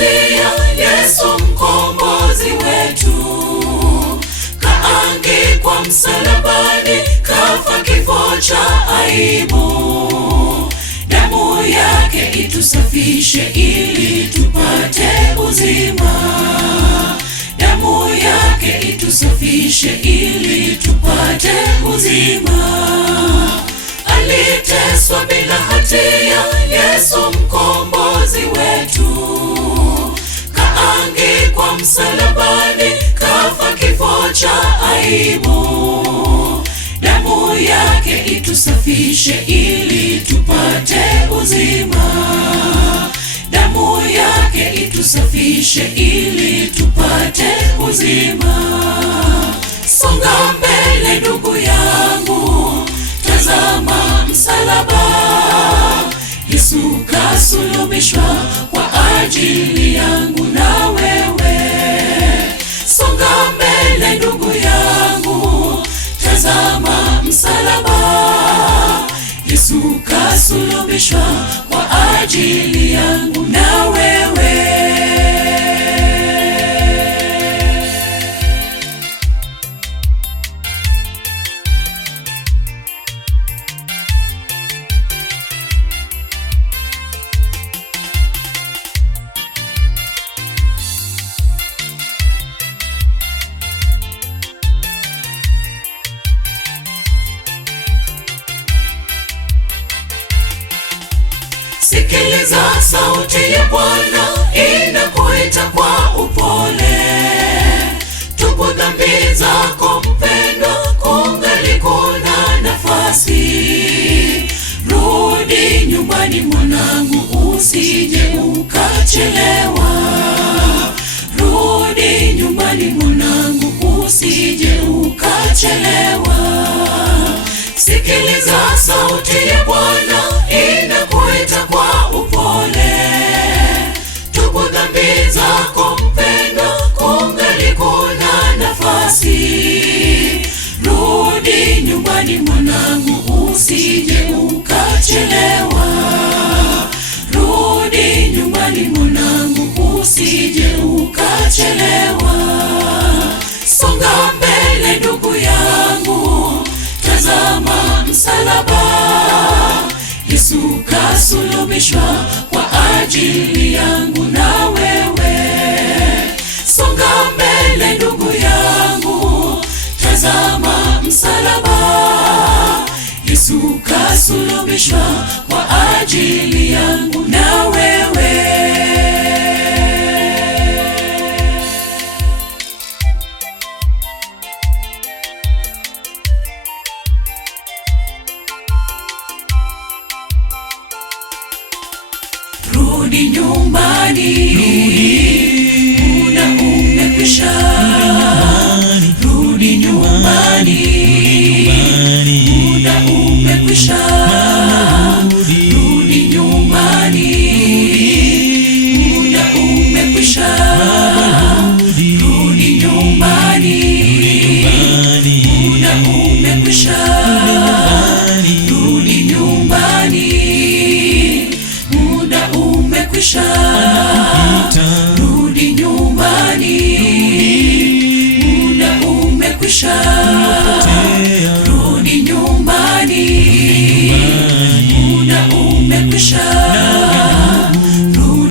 hatia, Yesu mkombozi wetu kaangikwa msalabani, kafa kifo cha aibu. Damu yake itusafishe ili tupate uzima. Damu yake itusafishe ili tupate uzima. Aliteswa bila hatia, Yesu mkombozi wetu kaangikwa msalabani, kafa kifo cha aibu. Damu yake itusafishe ili tupate uzima. Damu yake itusafishe ili tupate uzima. Songa mbele ndugu yangu, tazama msalaba. Yesu kasulubishwa kwa ajili yangu na wewe. Songa mbele ndugu yangu, tazama msalaba. Yesu kasulubishwa kwa ajili yangu na wewe. Sikiliza sauti ya Bwana inakuita kwa upole. Tubu dhambi zako mpendwa, kungali kuna nafasi. Rudi nyumbani mwanangu, usije ukachelewa. Rudi nyumbani mwanangu, usije ukachelewa. Sikiliza sauti ya Bwana inakuita kwa upole. Tubu dhambi zako mpendwa, kungali kuna nafasi. Rudi nyumbani mwanangu, usije ukachelewa. Rudi nyumbani mwanangu, usije ukachelewa. Songa mbele ndugu yangu, tazama msalaba. Yesu kasulubishwa kwa ajili yangu na wewe. Songa mbele ndugu yangu, tazama msalaba. Yesu kasulubishwa kwa ajili yangu na wewe. Rudi nyumbani, muda umekwisha.